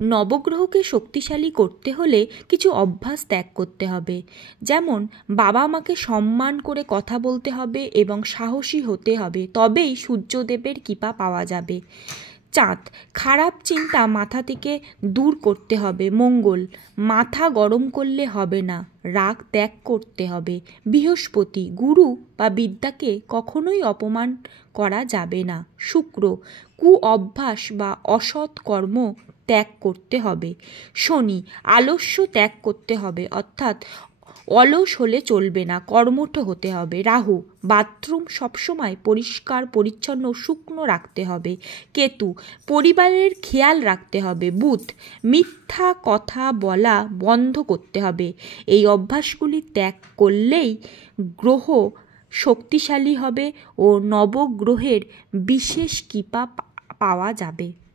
নবগ্রহকে শক্তিশালী করতে হলে কিছু অভ্যাস ত্যাগ করতে হবে। যেমন বাবা মাকে সম্মান করে কথা বলতে হবে এবং সাহসী হতে হবে, তবেই সূর্যদেবের কৃপা পাওয়া যাবে। চাঁদ, খারাপ চিন্তা মাথা থেকে দূর করতে হবে। মঙ্গল, মাথা গরম করলে হবে না, রাগ ত্যাগ করতে হবে। বৃহস্পতি, গুরু বা বিদ্যাকে কখনোই অপমান করা যাবে না। শুক্র, কু অভ্যাস বা অসৎ কর্ম ত্যাগ করতে হবে। শনি, আলস্য ত্যাগ করতে হবে, অর্থাৎ অলস হলে চলবে না, কর্মঠ হতে হবে। রাহু, বাথরুম সবসময় পরিষ্কার পরিচ্ছন্ন শুকনো রাখতে হবে। কেতু, পরিবারের খেয়াল রাখতে হবে। বুধ, মিথ্যা কথা বলা বন্ধ করতে হবে। এই অভ্যাসগুলি ত্যাগ করলেই গ্রহ শক্তিশালী হবে ও নবগ্রহের বিশেষ কৃপা পাওয়া যাবে।